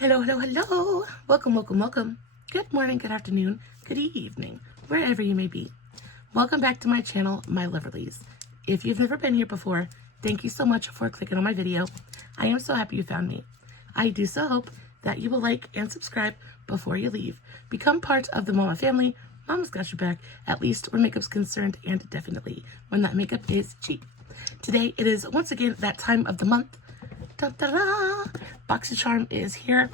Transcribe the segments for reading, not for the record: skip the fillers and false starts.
Hello, hello, hello. Welcome, welcome, welcome. Good morning, good afternoon, good evening, wherever you may be. Welcome back to my channel, my Loverlies. If you've never been here before, thank you so much for clicking on my video. I am so happy you found me. I do so hope that you will like and subscribe before you leave. Become part of the Mama family. Mama's got your back, at least where makeup's concerned, and definitely when that makeup is cheap. Today, it is once again that time of the month. Da, da, da. BoxyCharm is here,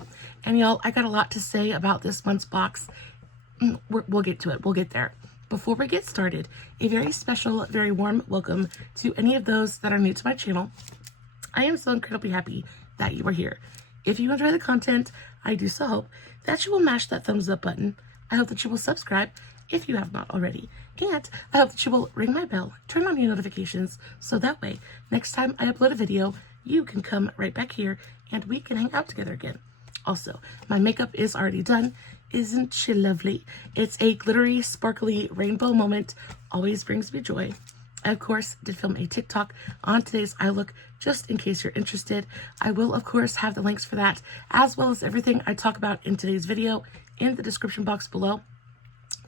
and y'all, I got a lot to say about this month's box. We'll get to it. We'll get there. Before we get started, a very special, very warm welcome to any of those that are new to my channel. I am so incredibly happy that you are here. If you enjoy the content, I do so hope that you will mash that thumbs up button. I hope that you will subscribe if you have not already. And I hope that you will ring my bell, turn on your notifications, so that way, next time I upload a video, you can come right back here and we can hang out together again. Also, my makeup is already done. Isn't she lovely? It's a glittery, sparkly rainbow moment. Always brings me joy. I, of course, did film a TikTok on today's eye look, just in case you're interested. I will, of course, have the links for that, as well as everything I talk about in today's video in the description box below.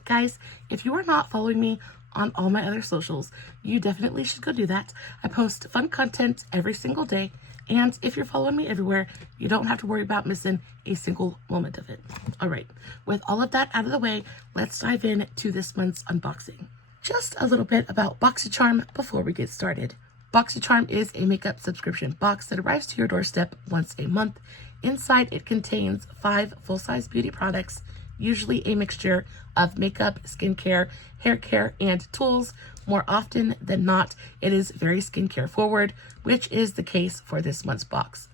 Guys, if you are not following me on all my other socials, you definitely should go do that. I post fun content every single day, and if you're following me everywhere, you don't have to worry about missing a single moment of it. All right, with all of that out of the way, let's dive into this month's unboxing. Just a little bit about BoxyCharm before we get started. BoxyCharm is a makeup subscription box that arrives to your doorstep once a month. Inside, it contains 5 full-size beauty products, usually a mixture of makeup, skincare, hair care, and tools. More often than not, it is very skincare forward, which is the case for this month's box.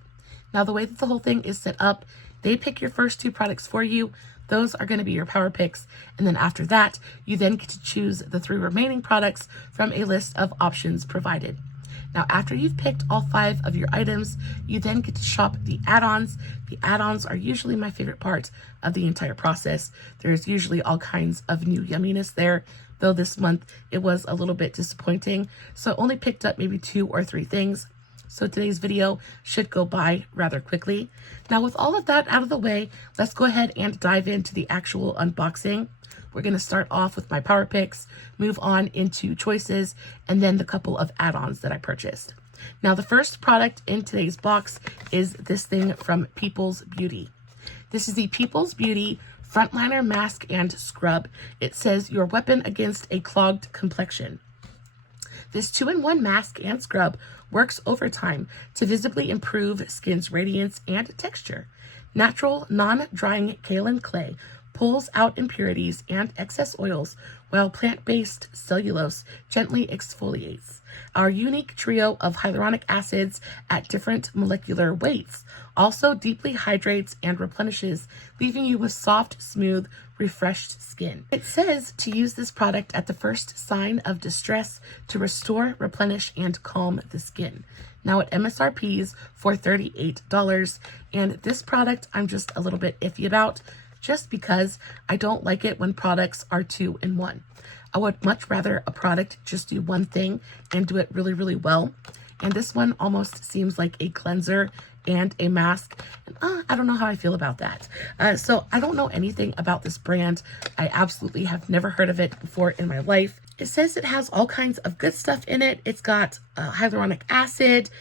Now, the way that the whole thing is set up, they pick your first 2 products for you. Those are going to be your power picks. And then after that, you then get to choose the 3 remaining products from a list of options provided. Now, after you've picked all 5 of your items, you then get to shop the add-ons. The add-ons are usually my favorite part of the entire process. There's usually all kinds of new yumminess there, though this month it was a little bit disappointing. So I only picked up maybe 2 or 3 things. So today's video should go by rather quickly. Now, with all of that out of the way, let's go ahead and dive into the actual unboxing. We're going to start off with my power picks, move on into choices, and then the couple of add-ons that I purchased. Now, the first product in today's box is this thing from People's Beauty. This is the People's Beauty Frontliner Mask and Scrub. It says your weapon against a clogged complexion. This 2-in-1 mask and scrub works overtime to visibly improve skin's radiance and texture. Natural, non-drying kaolin clay pulls out impurities and excess oils, while plant-based cellulose gently exfoliates. Our unique trio of hyaluronic acids at different molecular weights also deeply hydrates and replenishes, leaving you with soft, smooth, refreshed skin. It says to use this product at the first sign of distress to restore, replenish, and calm the skin. Now at MSRP's for $38, and this product I'm just a little bit iffy about, just because I don't like it when products are 2-in-1. I would much rather a product just do one thing and do it really, really well. And this one almost seems like a cleanser and a mask. And I don't know how I feel about that. So I don't know anything about this brand. I absolutely have never heard of it before in my life. It says it has all kinds of good stuff in it. It's got hyaluronic acid,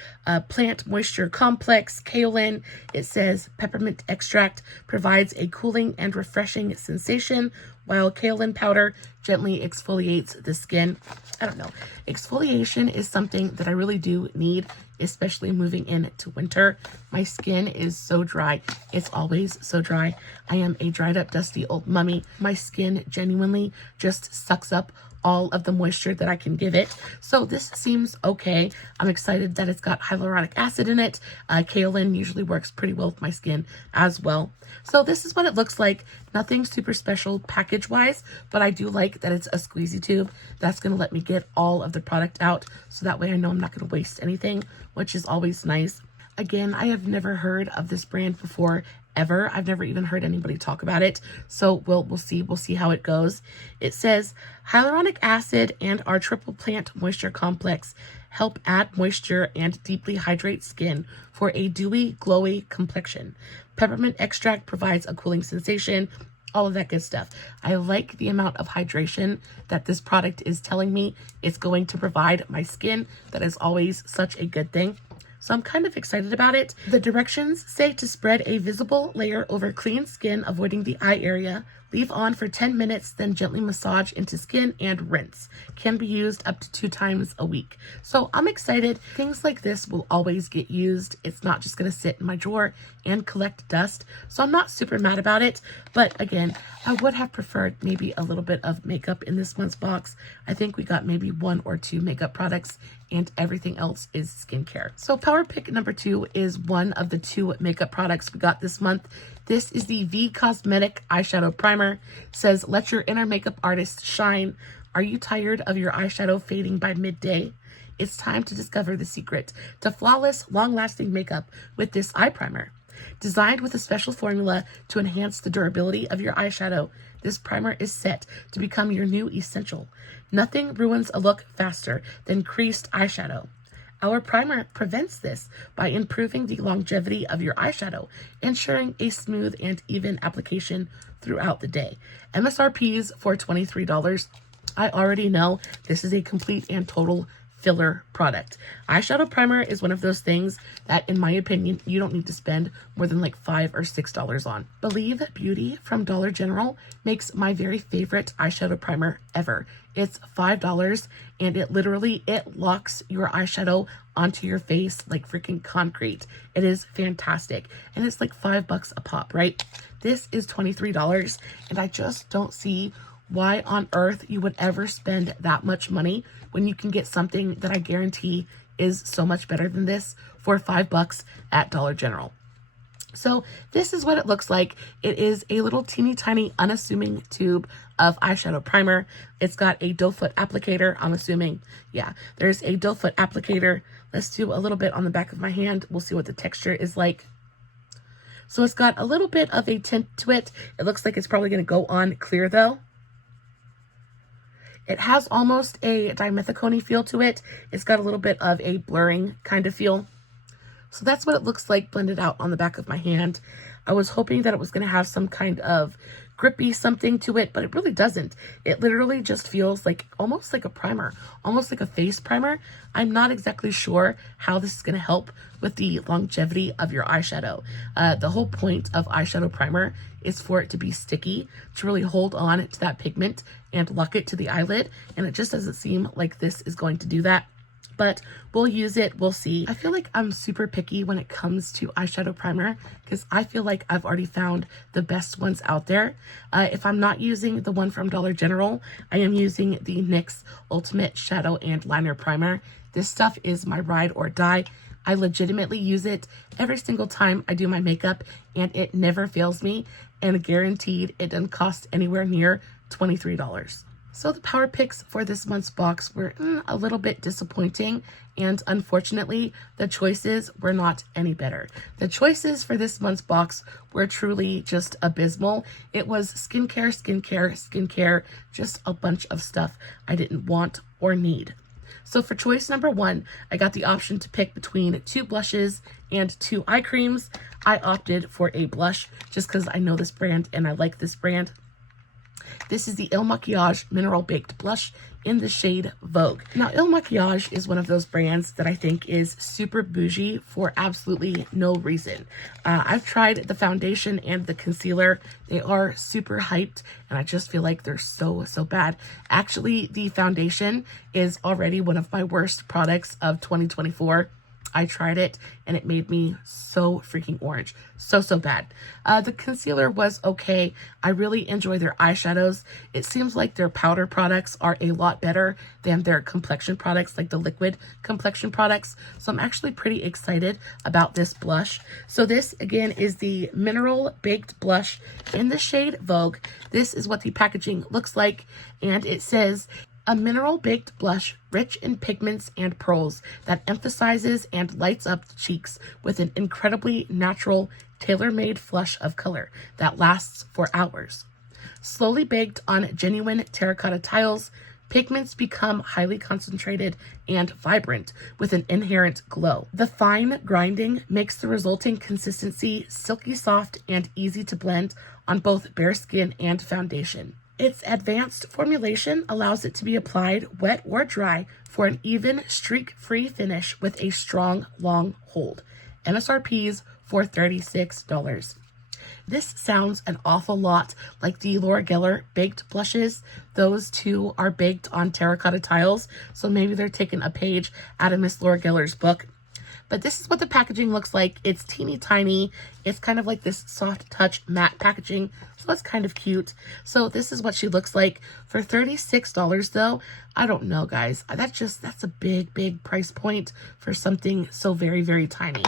plant moisture complex, kaolin. It says peppermint extract provides a cooling and refreshing sensation, while kaolin powder gently exfoliates the skin. I don't know. Exfoliation is something that I really do need, especially moving into winter. My skin is so dry. It's always so dry. I am a dried up, dusty old mummy. My skin genuinely just sucks up all of the moisture that I can give it. So this seems okay. I'm excited that it's got hyaluronic acid in it. Kaolin usually works pretty well with my skin as well. So this is what it looks like. Nothing super special package wise, but I do like that it's a squeezy tube. That's going to let me get all of the product out. So that way I know I'm not going to waste anything, which is always nice. Again, I have never heard of this brand before ever. I've never even heard anybody talk about it. So we'll see how it goes. It says hyaluronic acid and our triple plant moisture complex help add moisture and deeply hydrate skin for a dewy, glowy complexion. Peppermint extract provides a cooling sensation, all of that good stuff. I like the amount of hydration that this product is telling me it's going to provide my skin. That is always such a good thing. So I'm kind of excited about it. The directions say to spread a visible layer over clean skin, avoiding the eye area. Leave on for 10 minutes, then gently massage into skin and rinse. Can be used up to 2 times a week. So I'm excited. Things like this will always get used. It's not just going to sit in my drawer and collect dust. So I'm not super mad about it. But again, I would have preferred maybe a little bit of makeup in this month's box. I think we got maybe 1 or 2 makeup products and everything else is skincare. So power pick number 2 is one of the 2 makeup products we got this month. This is the V Cosmetic Eyeshadow Primer. It says, let your inner makeup artist shine. Are you tired of your eyeshadow fading by midday? It's time to discover the secret to flawless, long-lasting makeup with this eye primer. Designed with a special formula to enhance the durability of your eyeshadow, this primer is set to become your new essential. Nothing ruins a look faster than creased eyeshadow. Our primer prevents this by improving the longevity of your eyeshadow, ensuring a smooth and even application throughout the day. MSRP's for $23. I already know this is a complete and total filler product. Eyeshadow primer is one of those things that, in my opinion, you don't need to spend more than like $5 or $6 on. Believe Beauty from Dollar General makes my very favorite eyeshadow primer ever. It's $5 and it locks your eyeshadow onto your face like freaking concrete. It is fantastic. And it's like $5 a pop, right? This is $23 and I just don't see why on earth you would ever spend that much money when you can get something that I guarantee is so much better than this for $5 at Dollar General. So this is what it looks like. It is a little teeny tiny unassuming tube of eyeshadow primer. It's got a doe foot applicator. I'm assuming, yeah, there's a doe foot applicator. Let's do a little bit on the back of my hand. We'll see what the texture is like. So it's got a little bit of a tint to it. It looks like it's probably going to go on clear though. It has almost a dimethicone feel to it. It's got a little bit of a blurring kind of feel. So that's what it looks like blended out on the back of my hand. I was hoping that it was going to have some kind of grippy something to it, but it really doesn't. It literally just feels like almost like a primer, almost like a face primer. I'm not exactly sure how this is going to help with the longevity of your eyeshadow. The whole point of eyeshadow primer is for it to be sticky, to really hold on to that pigment and lock it to the eyelid, and it just doesn't seem like this is going to do that. But we'll use it, we'll see. I feel like I'm super picky when it comes to eyeshadow primer because I feel like I've already found the best ones out there. If I'm not using the one from Dollar General, I am using the NYX Ultimate Shadow and Liner Primer. This stuff is my ride or die. I legitimately use it every single time I do my makeup and it never fails me, and guaranteed it doesn't cost anywhere near $23. So the power picks for this month's box were a little bit disappointing, and unfortunately, the choices were not any better. The choices for this month's box were truly just abysmal. It was skincare, skincare, skincare, just a bunch of stuff I didn't want or need. So for choice number 1, I got the option to pick between 2 blushes and 2 eye creams. I opted for a blush just because I know this brand and I like this brand. This is the Il Makiage Mineral Baked Blush in the shade Vogue. Now, Il Makiage is one of those brands that I think is super bougie for absolutely no reason. I've tried the foundation and the concealer. They are super hyped, and I just feel like they're so bad. Actually, the foundation is already one of my worst products of 2024. I tried it and it made me so freaking orange. So bad. The concealer was okay. I really enjoy their eyeshadows. It seems like their powder products are a lot better than their complexion products, like the liquid complexion products. So I'm actually pretty excited about this blush. So this again is the Mineral Baked Blush in the shade Vogue. This is what the packaging looks like, and it says, a mineral baked blush rich in pigments and pearls that emphasizes and lights up the cheeks with an incredibly natural, tailor-made flush of color that lasts for hours. Slowly baked on genuine terracotta tiles, Pigments become highly concentrated and vibrant with an inherent glow. The fine grinding makes the resulting consistency silky soft and easy to blend on both bare skin and foundation. Its advanced formulation allows it to be applied wet or dry for an even streak-free finish with a strong, long hold. MSRPs for $36. This sounds an awful lot like the Laura Geller baked blushes. Those two are baked on terracotta tiles, so maybe they're taking a page out of Miss Laura Geller's book. But this is what the packaging looks like. It's teeny tiny. It's kind of like this soft touch matte packaging, so that's kind of cute. So this is what she looks like. For $36 though, I don't know, guys. That's a big price point for something so very tiny.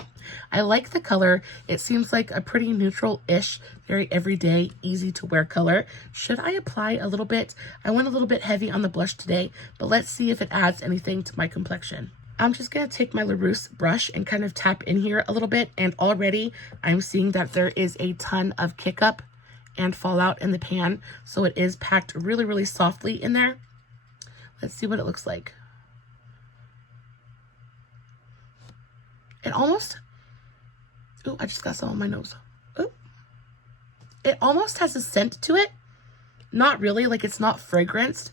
I like the color. It seems like a pretty neutral-ish, very everyday, easy to wear color. Should I apply a little bit? I went a little bit heavy on the blush today, but let's see if it adds anything to my complexion. I'm just going to take my LaRousse brush and kind of tap in here a little bit, and already I'm seeing that there is a ton of kick up and fallout in the pan, so it is packed really softly in there. Let's see what it looks like. It almost, oh, I just got some on my nose. Oh, it almost has a scent to it. Not really, like it's not fragranced,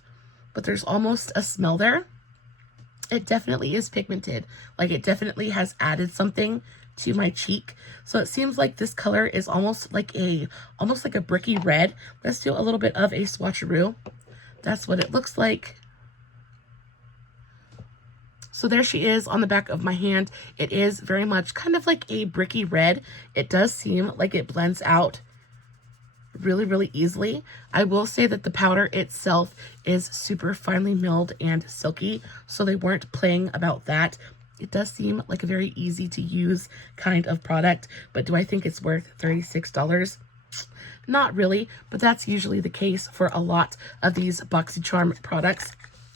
but there's almost a smell there. It definitely is pigmented. Like it definitely has added something to my cheek. So it seems like this color is almost like a bricky red. Let's do a little bit of a swatcheroo. That's what it looks like. So there she is on the back of my hand. It is very much kind of like a bricky red. It does seem like it blends out really easily. I will say that the powder itself is super finely milled and silky, so they weren't playing about that. It does seem like a very easy to use kind of product, but do I think it's worth $36? Not really, but that's usually the case for a lot of these BoxyCharm products.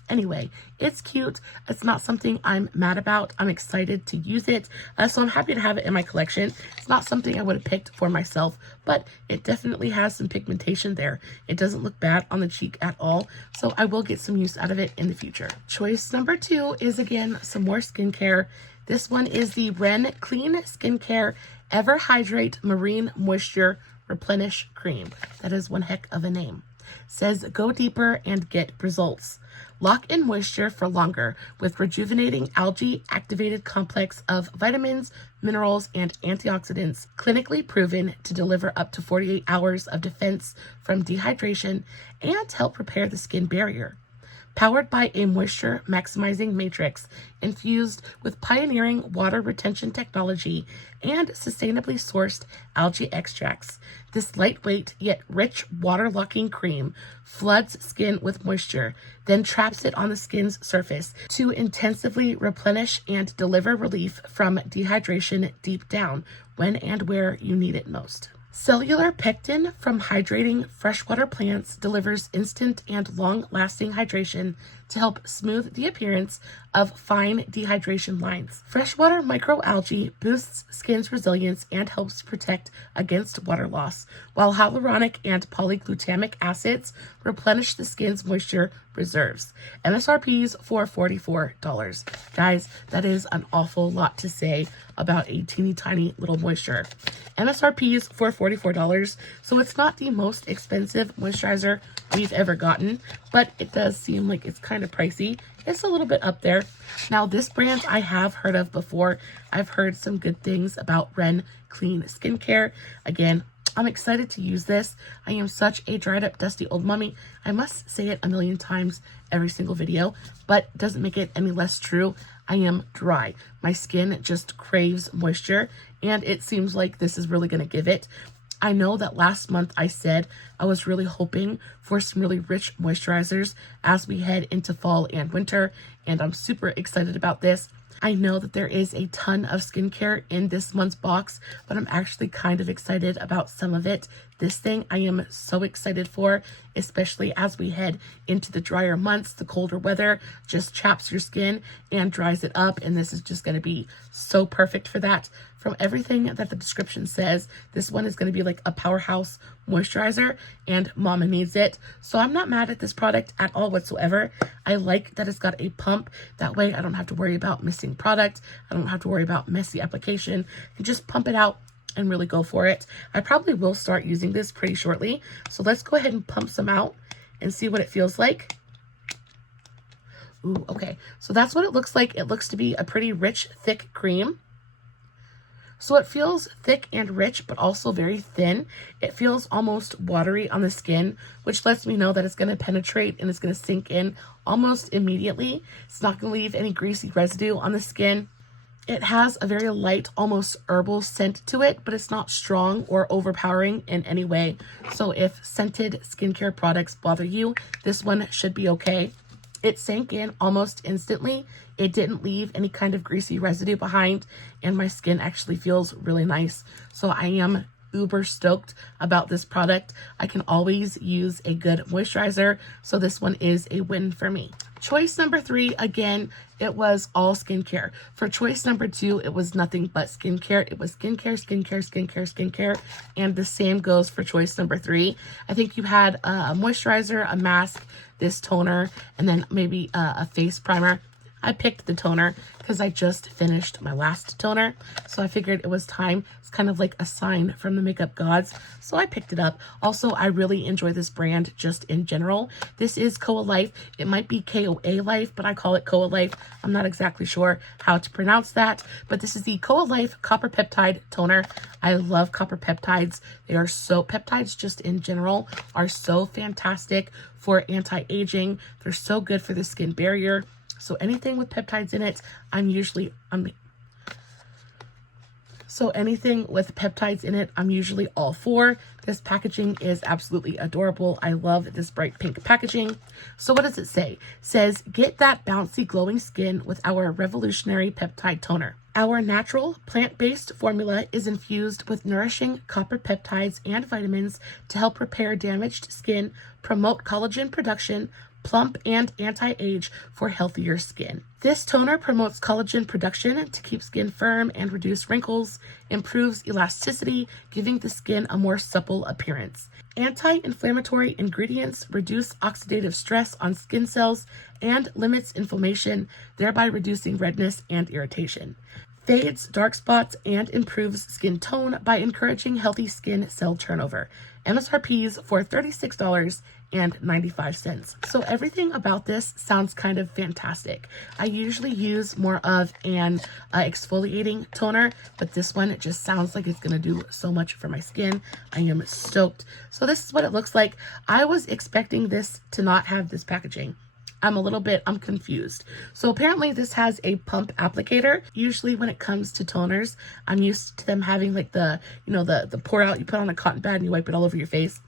Anyway, it's cute. It's not something I'm mad about. I'm excited to use it, so I'm happy to have it in my collection. It's not something I would have picked for myself, but it definitely has some pigmentation there. It doesn't look bad on the cheek at all, so I will get some use out of it in the future. Choice number 2 is, again, some more skincare. This one is the Ren Clean Skincare Ever Hydrate Marine Moisture Replenish Cream. That is one heck of a name. Says go deeper and get results. Lock in moisture for longer with rejuvenating algae activated complex of vitamins, minerals, and antioxidants, clinically proven to deliver up to 48 hours of defense from dehydration and help repair the skin barrier. Powered by a moisture maximizing matrix infused with pioneering water retention technology and sustainably sourced algae extracts, this lightweight yet rich water-locking cream floods skin with moisture, then traps it on the skin's surface to intensively replenish and deliver relief from dehydration deep down when and where you need it most. Cellular pectin from hydrating freshwater plants delivers instant and long-lasting hydration to help smooth the appearance of fine dehydration lines. Freshwater microalgae boosts skin's resilience and helps protect against water loss, while hyaluronic and polyglutamic acids replenish the skin's moisture reserves. MSRPs for $44. Guys, that is an awful lot to say about a teeny tiny little moisture. MSRPs for $44, so it's not the most expensive moisturizer we've ever gotten, but it does seem like it's kind of pricey. It's a little bit up there. Now, this brand I have heard of before. I've heard some good things about Ren Clean Skincare. Again, I'm excited to use this. I am such a dried up, dusty old mummy. I must say it a million times every single video, but it doesn't make it any less true. I am dry. My skin just craves moisture, and it seems like this is really going to give it. I know that last month I said I was really hoping for some really rich moisturizers as we head into fall and winter, and I'm super excited about this. I know that there is a ton of skincare in this month's box, but I'm actually kind of excited about some of it. This thing I am so excited for, especially as we head into the drier months. The colder weather just chaps your skin and dries it up, and this is just going to be so perfect for that. For from everything that the description says, this one is going to be like a powerhouse moisturizer and mama needs it. So I'm not mad at this product at all whatsoever. I like that it's got a pump. That way I don't have to worry about missing product. I don't have to worry about messy application. I can just pump it out and really go for it. I probably will start using this pretty shortly. So let's go ahead and pump some out and see what it feels like. Ooh, okay. So that's what it looks like. It looks to be a pretty rich, thick cream. So it feels thick and rich, but also very thin. It feels almost watery on the skin, which lets me know that it's going to penetrate and it's going to sink in almost immediately. It's not going to leave any greasy residue on the skin. It has a very light, almost herbal scent to it, but it's not strong or overpowering in any way. So if scented skincare products bother you, this one should be okay. It sank in almost instantly. It didn't leave any kind of greasy residue behind, and my skin actually feels really nice. So I am uber stoked about this product. I can always use a good moisturizer, so this one is a win for me. Choice number 3, again, it was all skincare. For choice number 2, it was nothing but skincare. It was skincare, skincare, skincare, skincare, and the same goes for choice number 3. I think you had a moisturizer, a mask, this toner, and then maybe a face primer. I picked the toner because I just finished my last toner, so I figured it was time. It's kind of like a sign from the makeup gods, so I picked it up. Also, I really enjoy this brand just in general. This is Koa Life. It might be KOA Life, but I call it Koa Life. I'm not exactly sure how to pronounce that, but this is the Koa Life Copper Peptide Toner. I love copper peptides. They are so, peptides just in general are so fantastic for anti-aging. They're so good for the skin barrier. So anything with peptides in it, I'm usually all for. This packaging is absolutely adorable. I love this bright pink packaging. So what does it say? It says, get that bouncy glowing skin with our revolutionary peptide toner. Our natural plant-based formula is infused with nourishing copper peptides and vitamins to help repair damaged skin, promote collagen production, plump and anti-age for healthier skin. This toner promotes collagen production to keep skin firm and reduce wrinkles, improves elasticity, giving the skin a more supple appearance. Anti-inflammatory ingredients reduce oxidative stress on skin cells and limits inflammation, thereby reducing redness and irritation. Fades dark spots and improves skin tone by encouraging healthy skin cell turnover. MSRPs for $36.95. So everything about this sounds kind of fantastic. I usually use more of an exfoliating toner, but this one just sounds like it's going to do so much for my skin. I am stoked. So this is what it looks like. I was expecting this to not have this packaging. I'm confused. So apparently this has a pump applicator. Usually when it comes to toners, I'm used to them having like the pour out, you put on a cotton pad and you wipe it all over your face.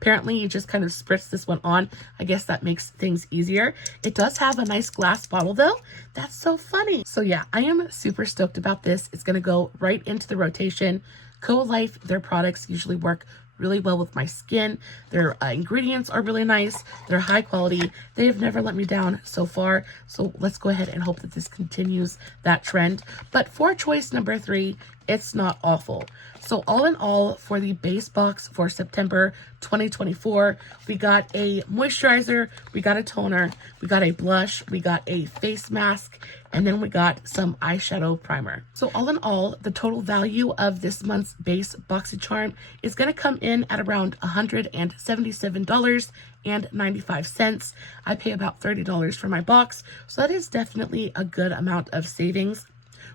Apparently you just kind of spritz this one on. I guess that makes things easier. It does have a nice glass bottle though. That's so funny. So yeah, I am super stoked about this. It's going to go right into the rotation. Koa Life, their products usually work really well with my skin. Their ingredients are really nice. They're high quality. They have never let me down so far. So let's go ahead and hope that this continues that trend. But for choice number 3, it's not awful. So all in all, for the base box for September 2024, we got a moisturizer, we got a toner, we got a blush, we got a face mask, and then we got some eyeshadow primer. So all in all, the total value of this month's base BoxyCharm is going to come in at around $177.95. I pay about $30 for my box, so that is definitely a good amount of savings.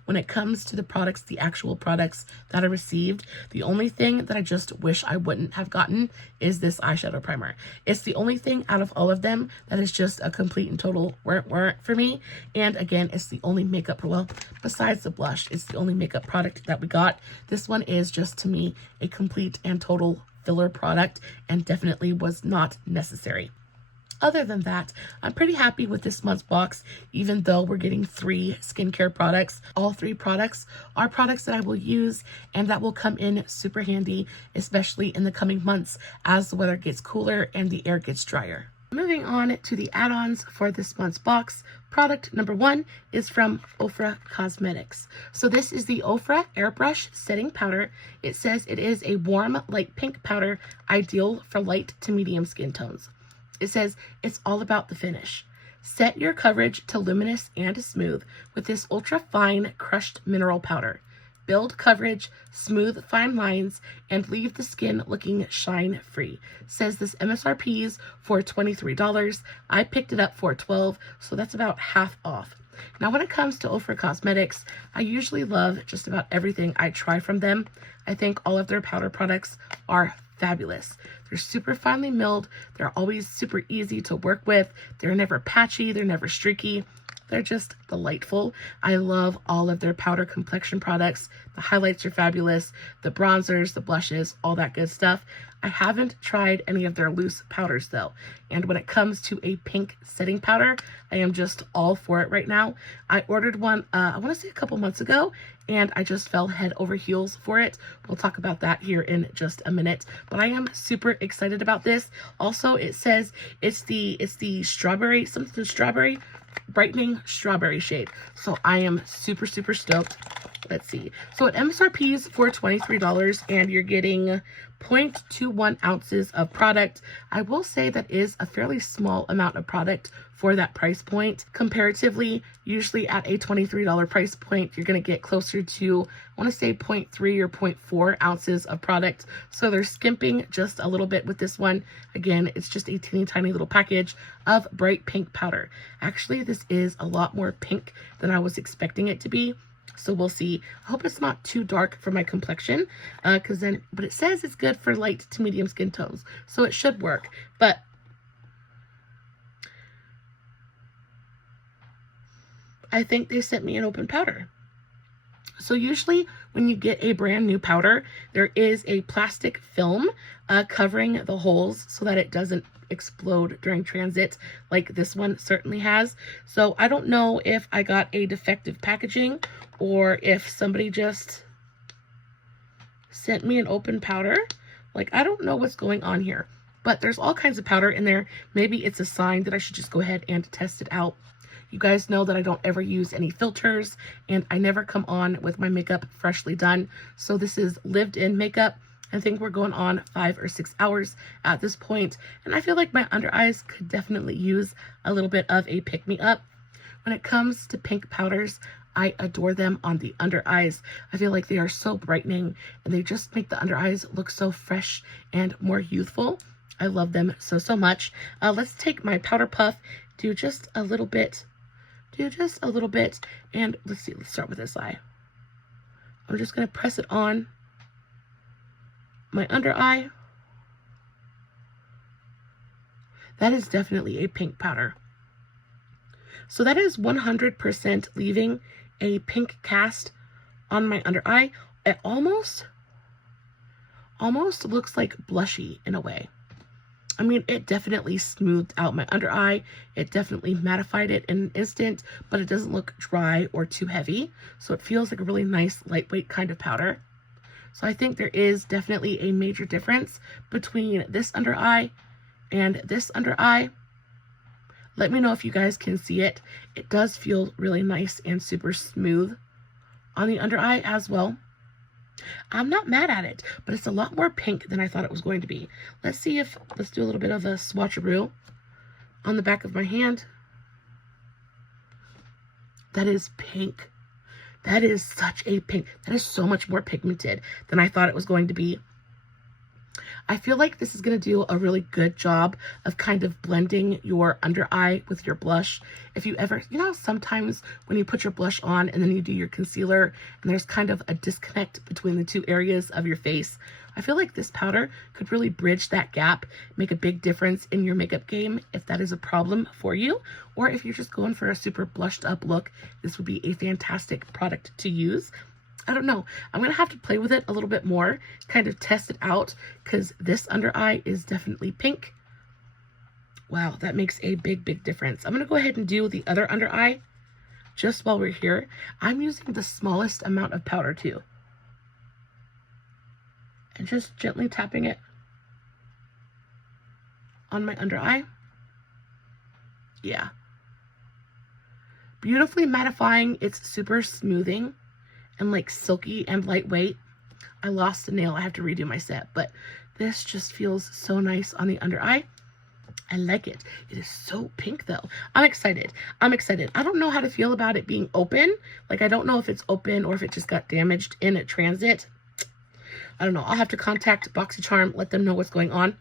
When it comes to the products, the actual products that I received, the only thing that I just wish I wouldn't have gotten is this eyeshadow primer. It's the only thing out of all of them that is just a complete and total weren't for me. And again, it's the only makeup, well, besides the blush, it's the only makeup product that we got. This one is just, to me, a complete and total filler product and definitely was not necessary. Other than that, I'm pretty happy with this month's box, even though we're getting 3 skincare products. All 3 products are products that I will use and that will come in super handy, especially in the coming months as the weather gets cooler and the air gets drier. I'm moving on to the add-ons for this month's box. Product number 1 is from Ofra Cosmetics. So this is the Ofra Airbrush Setting Powder. It says it is a warm, light pink powder, ideal for light to medium skin tones. It says it's all about the finish. Set your coverage to luminous and smooth with this ultra fine crushed mineral powder. Build coverage, smooth fine lines, and leave the skin looking shine free. Says this MSRP's for $23. I picked it up for $12, so that's about half off. Now when it comes to Ofra Cosmetics, I usually love just about everything I try from them. I think all of their powder products are fabulous. They're super finely milled. They're always super easy to work with. They're never patchy. They're never streaky. They're just delightful. I love all of their powder complexion products. The highlights are fabulous. The bronzers, the blushes, all that good stuff. I haven't tried any of their loose powders though. And when it comes to a pink setting powder, I am just all for it right now. I ordered one, I want to say a couple months ago, and I just fell head over heels for it. We'll talk about that here in just a minute, but I am super excited about this. Also, it says it's the strawberry, something strawberry, brightening strawberry shade. So I am super stoked. Let's see. So at MSRP's for $23 and you're getting 0.21 ounces of product. I will say that is a fairly small amount of product for that price point. Comparatively, usually at a $23 price point, you're going to get closer to, I want to say 0.3 or 0.4 ounces of product. So they're skimping just a little bit with this one. Again, it's just a teeny tiny little package of bright pink powder. Actually, this is a lot more pink than I was expecting it to be. So we'll see. I hope it's not too dark for my complexion, but it says it's good for light to medium skin tones, so it should work. But I think they sent me an open powder. So usually when you get a brand new powder, there is a plastic film covering the holes so that it doesn't explode during transit like this one certainly has. So I don't know if I got a defective packaging or if somebody just sent me an open powder. Like, I don't know what's going on here, but there's all kinds of powder in there. Maybe it's a sign that I should just go ahead and test it out. You guys know that I don't ever use any filters and I never come on with my makeup freshly done. So this is lived in makeup. I think we're going on 5 or 6 hours at this point, and I feel like my under eyes could definitely use a little bit of a pick-me-up. When it comes to pink powders, I adore them on the under eyes. I feel like they are so brightening and they just make the under eyes look so fresh and more youthful. I love them so much. Let's take my powder puff, do just a little bit, and let's see, let's start with this eye. I'm just going to press it on my under eye. That is definitely a pink powder. So that is 100% leaving a pink cast on my under eye. It almost looks like blushy in a way. I mean, it definitely smoothed out my under eye. It definitely mattified it in an instant, but it doesn't look dry or too heavy. So it feels like a really nice, lightweight kind of powder. So I think there is definitely a major difference between this under eye and this under eye. Let me know if you guys can see it. It does feel really nice and super smooth on the under eye as well. I'm not mad at it, but it's a lot more pink than I thought it was going to be. Let's do a little bit of a swatcheroo on the back of my hand. That is pink. That is such a pink. That is so much more pigmented than I thought it was going to be. I feel like this is going to do a really good job of kind of blending your under eye with your blush. If you ever, you know, sometimes when you put your blush on and then you do your concealer and there's kind of a disconnect between the two areas of your face, I feel like this powder could really bridge that gap, make a big difference in your makeup game if that is a problem for you, or if you're just going for a super blushed up look, this would be a fantastic product to use. I don't know. I'm going to have to play with it a little bit more, kind of test it out, because this under eye is definitely pink. Wow, that makes a big difference. I'm going to go ahead and do the other under eye just while we're here. I'm using the smallest amount of powder too. And just gently tapping it on my under eye. Yeah. Beautifully mattifying. It's super smoothing and like silky and lightweight. I lost a nail. I have to redo my set, but this just feels so nice on the under eye. I like it. It is so pink though. I'm excited. I'm excited. I don't know how to feel about it being open. Like, I don't know if it's open or if it just got damaged in a transit. I don't know. I'll have to contact BoxyCharm, let them know what's going on.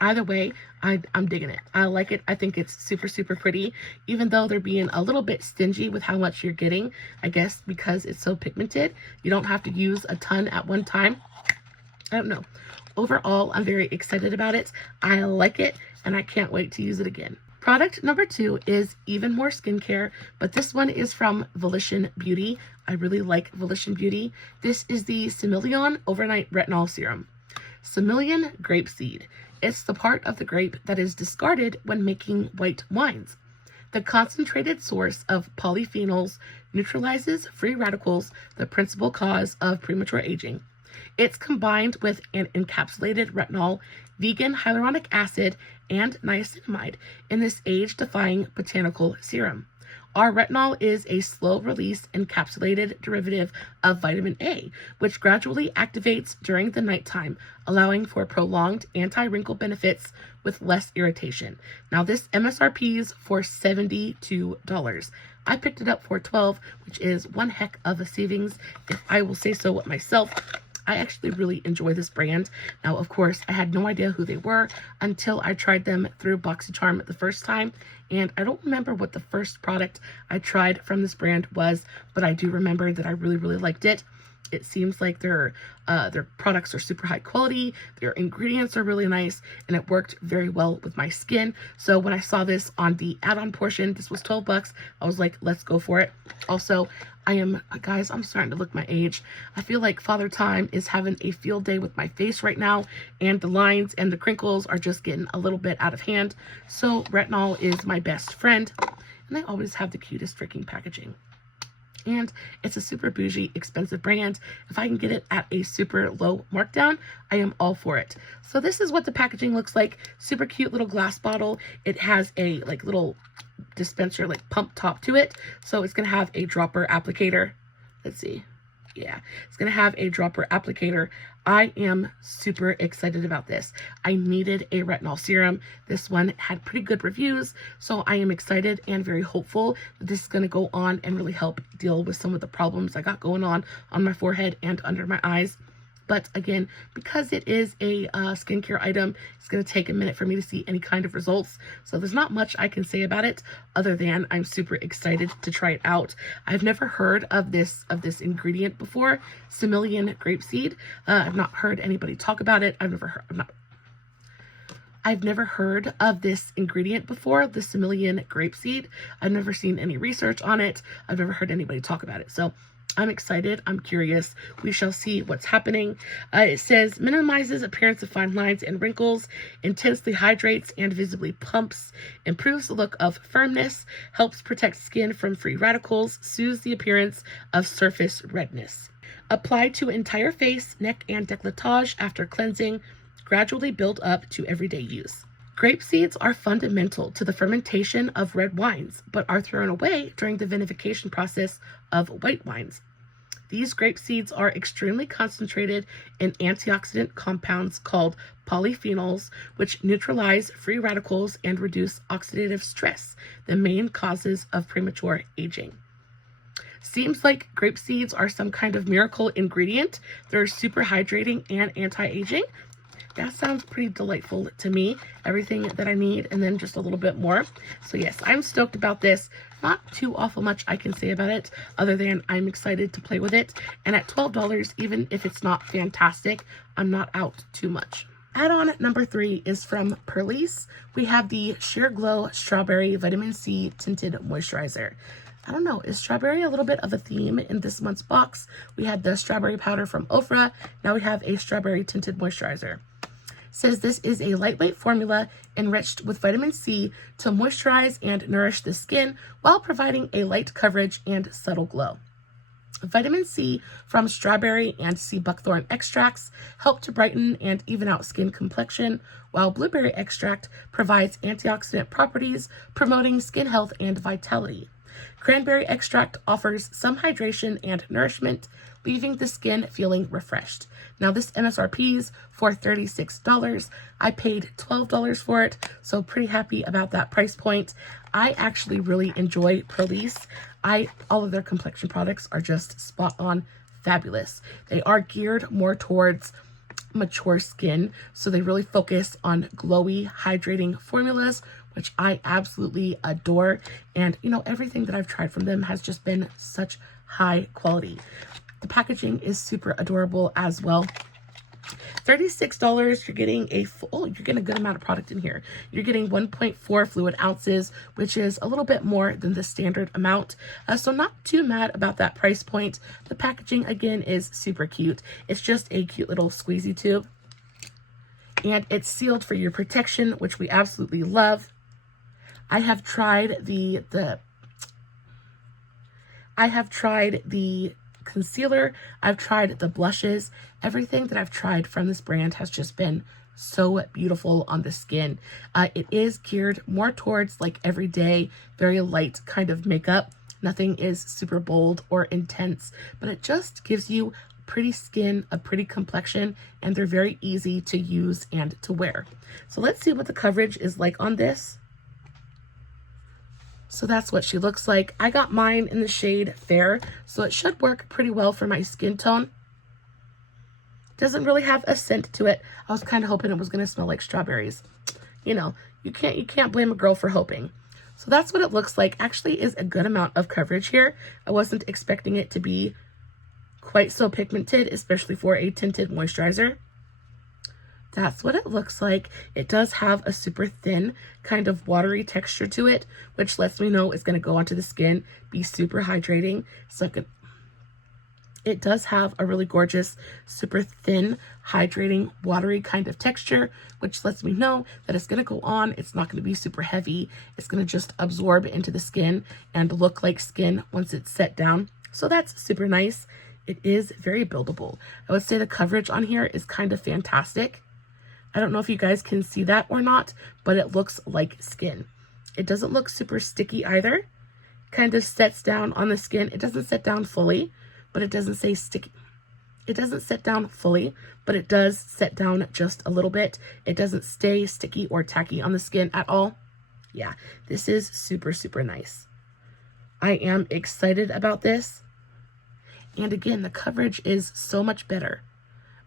Either way, I'm digging it. I like it. I think it's super, super pretty, even though they're being a little bit stingy with how much you're getting, I guess, because it's so pigmented. You don't have to use a ton at one time. I don't know. Overall, I'm very excited about it. I like it, and I can't wait to use it again. Product number 2 is even more skincare, but this one is from Volition Beauty. I really like Volition Beauty. This is the Semillon Overnight Retinol Serum. Semillon grapeseed. It's the part of the grape that is discarded when making white wines. The concentrated source of polyphenols neutralizes free radicals, the principal cause of premature aging. It's combined with an encapsulated retinol, vegan hyaluronic acid, and niacinamide in this age-defying botanical serum. Our retinol is a slow-release encapsulated derivative of vitamin A, which gradually activates during the nighttime, allowing for prolonged anti-wrinkle benefits with less irritation. Now, this MSRP's for $72. I picked it up for $12, which is one heck of a savings, if I will say so myself. I actually really enjoy this brand. Now, of course, I had no idea who they were until I tried them through BoxyCharm the first time, and I don't remember what the first product I tried from this brand was, but I do remember that I really, really liked it. It seems like their products are super high quality, their ingredients are really nice, and it worked very well with my skin. So when I saw this on the add-on portion, this was 12 bucks, I was like, let's go for it. Also, guys, I'm starting to look my age. I feel like Father Time is having a field day with my face right now, and the lines and the crinkles are just getting a little bit out of hand. So retinol is my best friend, and they always have the cutest freaking packaging. And it's a super bougie, expensive brand. If I can get it at a super low markdown, I am all for it. So this is what the packaging looks like. Super cute little glass bottle. It has a like little dispenser, like pump top to it. So it's going to have a dropper applicator. Let's see. Yeah, it's going to have a dropper applicator. I am super excited about this. I needed a retinol serum. This one had pretty good reviews, so I am excited and very hopeful that this is going to go on and really help deal with some of the problems I got going on my forehead and under my eyes. But again, because it is a skincare item, it's going to take a minute for me to see any kind of results. So there's not much I can say about it other than I'm super excited to try it out. I've never heard of this ingredient before, Semillon grapeseed. I've not heard anybody talk about it. I've never heard of this ingredient before, the Semillon grapeseed. I've never seen any research on it. I've never heard anybody talk about it. So I'm excited. I'm curious. We shall see what's happening. It says minimizes appearance of fine lines and wrinkles, intensely hydrates and visibly plumps, improves the look of firmness, helps protect skin from free radicals, soothes the appearance of surface redness. Applied to entire face, neck, and décolletage after cleansing, gradually build up to everyday use. Grape seeds are fundamental to the fermentation of red wines, but are thrown away during the vinification process of white wines. These grape seeds are extremely concentrated in antioxidant compounds called polyphenols, which neutralize free radicals and reduce oxidative stress, the main causes of premature aging. Seems like grape seeds are some kind of miracle ingredient. They're super hydrating and anti-aging. That sounds pretty delightful to me. Everything that I need and then just a little bit more. So yes, I'm stoked about this. Not too awful much I can say about it other than I'm excited to play with it. And at $12, even if it's not fantastic, I'm not out too much. Add-on number 3 is from Purlisse. We have the Sheer Glow Strawberry Vitamin C Tinted Moisturizer. I don't know, is strawberry a little bit of a theme in this month's box? We had the strawberry powder from Ofra. Now we have a strawberry tinted moisturizer. Says this is a lightweight formula enriched with vitamin C to moisturize and nourish the skin while providing a light coverage and subtle glow. Vitamin C from strawberry and sea buckthorn extracts help to brighten and even out skin complexion, while blueberry extract provides antioxidant properties, promoting skin health and vitality. Cranberry extract offers some hydration and nourishment, leaving the skin feeling refreshed. Now this MSRP's for $36. I paid $12 for it, so pretty happy about that price point. I actually really enjoy Prolice. All of their complexion products are just spot on fabulous. They are geared more towards mature skin, so they really focus on glowy, hydrating formulas, which I absolutely adore. And you know, everything that I've tried from them has just been such high quality. The packaging is super adorable as well. $36, you're getting you're getting a good amount of product in here. You're getting 1.4 fluid ounces, which is a little bit more than the standard amount. So not too mad about that price point. The packaging, again, is super cute. It's just a cute little squeezy tube. And it's sealed for your protection, which we absolutely love. I have tried the concealer, I've tried the blushes. Everything that I've tried from this brand has just been so beautiful on the skin. It is geared more towards like everyday, very light kind of makeup. Nothing is super bold or intense, but it just gives you pretty skin, a pretty complexion, and they're very easy to use and to wear. So let's see what the coverage is like on this. So that's what she looks like. I got mine in the shade Fair, so it should work pretty well for my skin tone. Doesn't really have a scent to it. I was kind of hoping it was going to smell like strawberries. You know, you can't blame a girl for hoping. So that's what it looks like. Actually is a good amount of coverage here. I wasn't expecting it to be quite so pigmented, especially for a tinted moisturizer. That's what it looks like. It does have a super thin kind of watery texture to it, which lets me know it's going to go onto the skin, be super hydrating. So it does have a really gorgeous, super thin, hydrating, watery kind of texture, which lets me know that it's going to go on. It's not going to be super heavy. It's going to just absorb into the skin and look like skin once it's set down. So that's super nice. It is very buildable. I would say the coverage on here is kind of fantastic. I don't know if you guys can see that or not, but it looks like skin. It doesn't look super sticky either. Kind of sets down on the skin. It doesn't set down fully, but it doesn't say sticky. It doesn't set down fully, but it does set down just a little bit. It doesn't stay sticky or tacky on the skin at all. Yeah, this is super, super nice. I am excited about this. And again, the coverage is so much better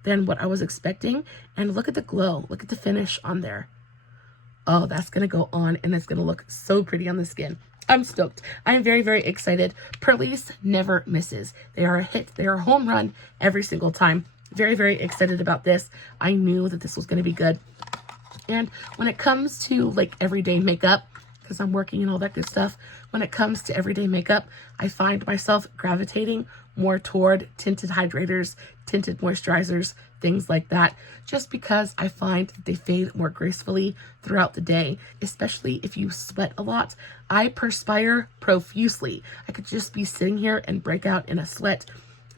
than what I was expecting. And look at the glow. Look at the finish on there. Oh, that's going to go on and it's going to look so pretty on the skin. I'm stoked. I'm very, very excited. Prolice never misses. They are a hit. They are a home run every single time. Very, very excited about this. I knew that this was going to be good. And when it comes to like everyday makeup, because I'm working and all that good stuff, when it comes to everyday makeup, I find myself gravitating more toward tinted hydrators, tinted moisturizers, things like that, just because I find that they fade more gracefully throughout the day, especially if you sweat a lot. I perspire profusely. I could just be sitting here and break out in a sweat,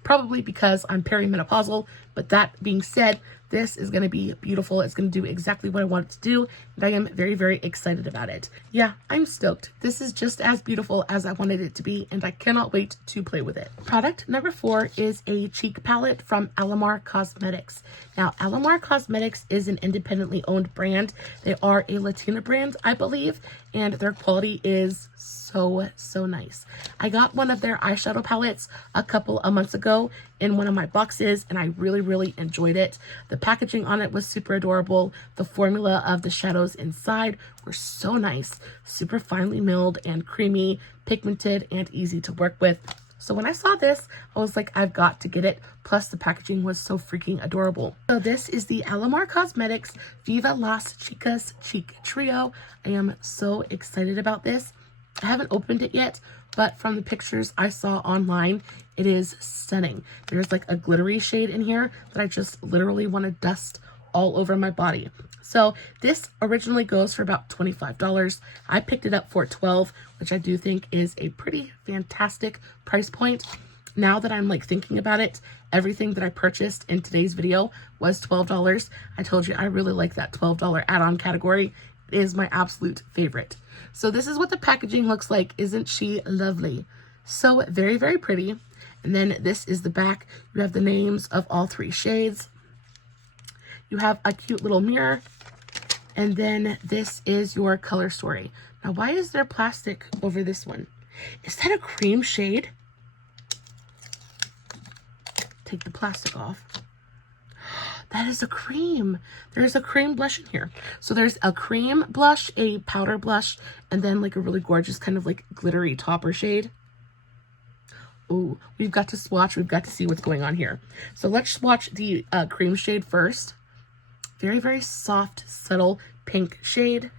probably because I'm perimenopausal, but that being said, this is going to be beautiful. It's going to do exactly what I want it to do, and I am very, very excited about it. Yeah, I'm stoked. This is just as beautiful as I wanted it to be, and I cannot wait to play with it. Product number 4 is a cheek palette from Alamar Cosmetics. Now, Alamar Cosmetics is an independently owned brand. They are a Latina brand, I believe, and their quality is so nice. I got one of their eyeshadow palettes a couple of months ago in one of my boxes, and I really enjoyed it. The packaging on it was super adorable. The formula of the shadows inside were so nice, super finely milled and creamy, pigmented, and easy to work with. So when I saw this, I was like, I've got to get it. Plus the packaging was so freaking adorable. So this is the Alamar Cosmetics Viva Las Chicas Cheek Trio. I am so excited about this. I haven't opened it yet, but from the pictures I saw online, it is stunning. There's like a glittery shade in here that I just literally want to dust all over my body. So this originally goes for about $25. I picked it up for $12, which I do think is a pretty fantastic price point. now that I'm like thinking about it, everything that I purchased in today's video was $12. I told you I really like that $12 add-on category. It is my absolute favorite. So this is what the packaging looks like. Isn't she lovely? So very, very pretty. And then this is the back. You have the names of all 3 shades. You have a cute little mirror. And then this is your color story. Now, why is there plastic over this one? Is that a cream shade? Take the plastic off. That is a cream. There's a cream blush in here. So there's a cream blush, a powder blush, and then like a really gorgeous kind of like glittery topper shade. Oh, we've got to swatch. We've got to see what's going on here. So let's swatch the cream shade first. Very, very soft, subtle pink shade.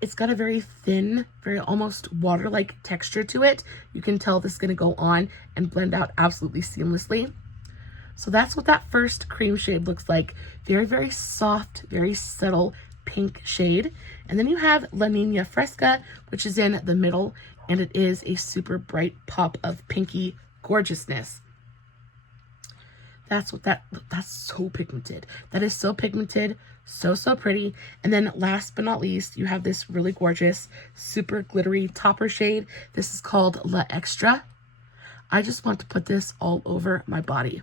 It's got a very thin, very almost water-like texture to it. You can tell this is going to go on and blend out absolutely seamlessly. So that's what that first cream shade looks like. Very, very soft, very subtle pink shade. And then you have La Niña Fresca, which is in the middle, and it is a super bright pop of pinky gorgeousness. That's so pigmented. That is so pigmented, so pretty. And then last but not least, you have this really gorgeous, super glittery topper shade. This is called La Extra. I just want to put this all over my body.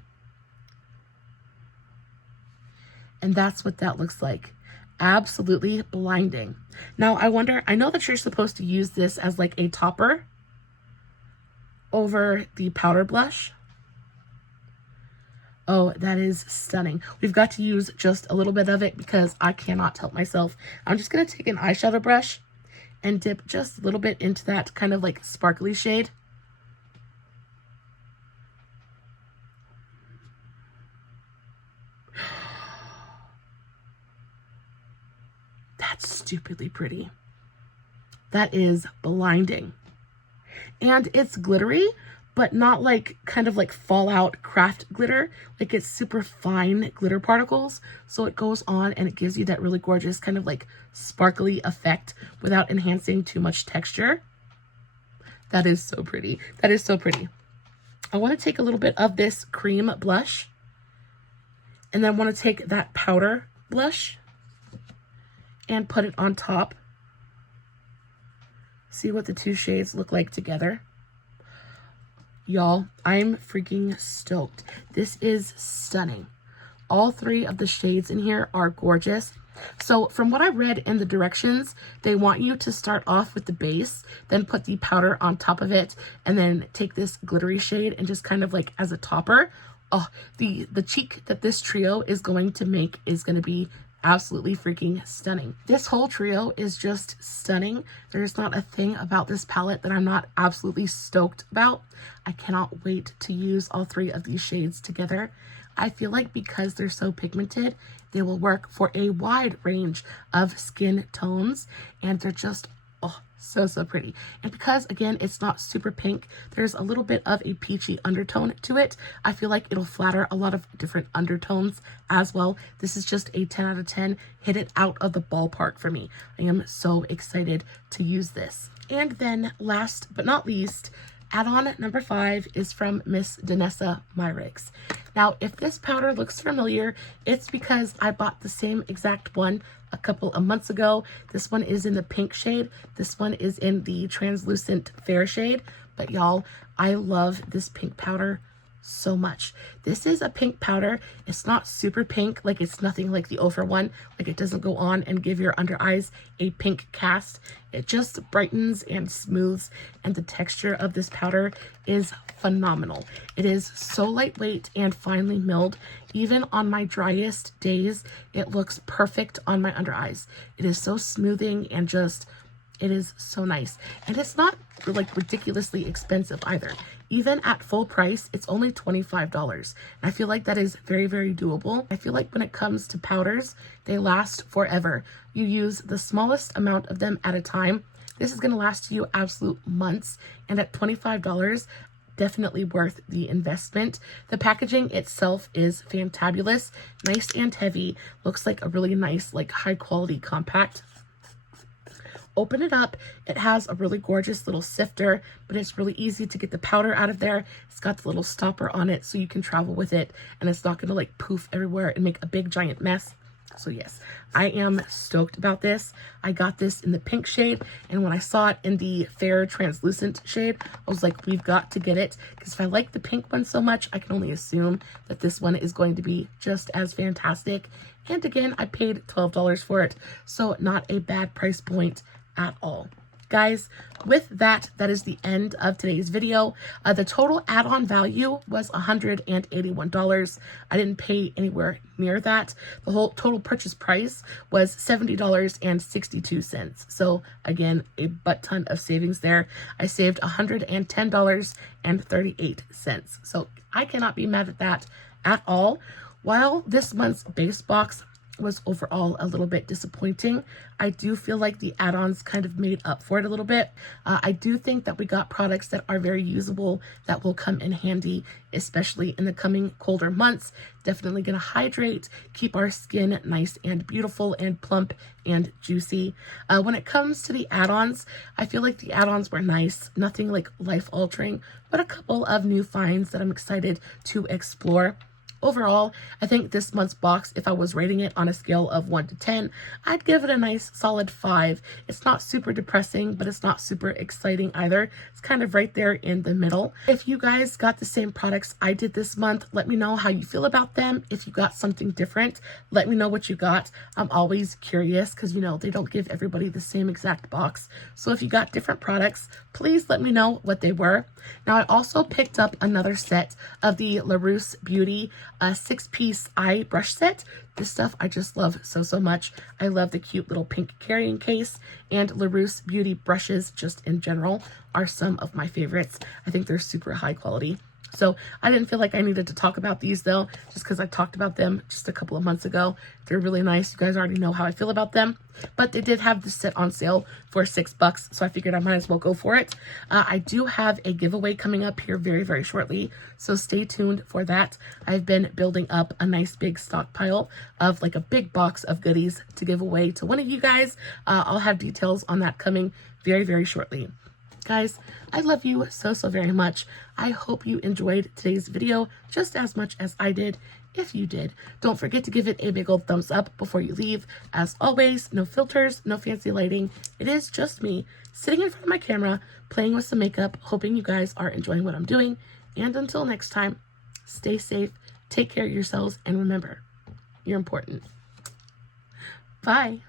And that's what that looks like. Absolutely blinding. Now, I wonder, I know that you're supposed to use this as like a topper over the powder blush. Oh, that is stunning. We've got to use just a little bit of it because I cannot help myself. I'm just going to take an eyeshadow brush and dip just a little bit into that kind of like sparkly shade. That's stupidly pretty. That is blinding. And it's glittery, but not like kind of like Fallout craft glitter. Like it's super fine glitter particles. So it goes on and it gives you that really gorgeous kind of like sparkly effect without enhancing too much texture. That is so pretty. That is so pretty. I want to take a little bit of this cream blush and then I want to take that powder blush and put it on top. See what the 2 shades look like together. Y'all, I'm freaking stoked. This is stunning. All 3 of the shades in here are gorgeous. So from what I read in the directions, they want you to start off with the base, then put the powder on top of it, and then take this glittery shade and just kind of like as a topper. Oh, the cheek that this trio is going to make is going to be absolutely freaking stunning. This whole trio is just stunning. There's not a thing about this palette that I'm not absolutely stoked about. I cannot wait to use all 3 of these shades together. I feel like because they're so pigmented, they will work for a wide range of skin tones, and they're just so pretty. And because again it's not super pink, there's a little bit of a peachy undertone to it. I feel like it'll flatter a lot of different undertones as well. This is just a 10 out of 10. Hit it out of the ballpark for me. I am so excited to use this. And then last but not least, add-on number 5 is from Miss Danessa Myricks. Now, if this powder looks familiar, it's because I bought the same exact one a couple of months ago. This one is in the pink shade. This one is in the translucent fair shade. But y'all, I love this pink powder so much. This is a pink powder. It's not super pink, like it's nothing like the Ofra one. Like it doesn't go on and give your under eyes a pink cast. It just brightens and smooths, and the texture of this powder is phenomenal. It is so lightweight and finely milled. Even on my driest days, it looks perfect on my under eyes. It is so smoothing and just, it is so nice. And it's not like ridiculously expensive either. Even at full price, it's only $25. And I feel like that is very, very doable. I feel like when it comes to powders, they last forever. You use the smallest amount of them at a time. This is going to last you absolute months. And at $25, definitely worth the investment. The packaging itself is fantabulous, nice and heavy. Looks like a really nice, like high quality compact. open it up, it has a really gorgeous little sifter, but it's really easy to get the powder out of there. It's got the little stopper on it so you can travel with it and it's not going to like poof everywhere and make a big giant mess. So yes, I am stoked about this. I got this in the pink shade, and when I saw it in the fair translucent shade, I was like, we've got to get it, because if I like the pink one so much, I can only assume that this one is going to be just as fantastic. And again, I paid $12 for it, so not a bad price point at all. Guys, with that, that is the end of today's video. The total add-on value was $181. I didn't pay anywhere near that. The whole total purchase price was $70.62. So again, a butt ton of savings there. I saved $110.38. So I cannot be mad at that at all. While this month's base box was overall a little bit disappointing, I do feel like the add-ons kind of made up for it a little bit. I do think that we got products that are very usable that will come in handy, especially in the coming colder months. Definitely going to hydrate, keep our skin nice and beautiful and plump and juicy. When it comes to the add-ons, I feel like the add-ons were nice, nothing like life-altering, but a couple of new finds that I'm excited to explore. Overall, I think this month's box, if I was rating it on a scale of 1 to 10, I'd give it a nice solid 5. It's not super depressing, but it's not super exciting either. It's kind of right there in the middle. If you guys got the same products I did this month, let me know how you feel about them. If you got something different, let me know what you got. I'm always curious because, you know, they don't give everybody the same exact box. So if you got different products, please let me know what they were. Now, I also picked up another set of the LaRousse Beauty 6-piece eye brush set. This stuff I just love so much. I love the cute little pink carrying case, and LaRousse Beauty brushes just in general are some of my favorites. I think they're super high quality. So I didn't feel like I needed to talk about these though, just because I talked about them just a couple of months ago. They're really nice. You guys already know how I feel about them, but they did have this set on sale for $6, so I figured I might as well go for it. I do have a giveaway coming up here very shortly, so stay tuned for that. I've been building up a nice big stockpile of like a big box of goodies to give away to one of you guys. I'll have details on that coming very shortly. Guys, I love you so very much. I hope you enjoyed today's video just as much as I did. If you did, don't forget to give it a big old thumbs up before you leave. As always, no filters, no fancy lighting. It is just me sitting in front of my camera, playing with some makeup, hoping you guys are enjoying what I'm doing. And until next time, stay safe, take care of yourselves, and remember, you're important. Bye.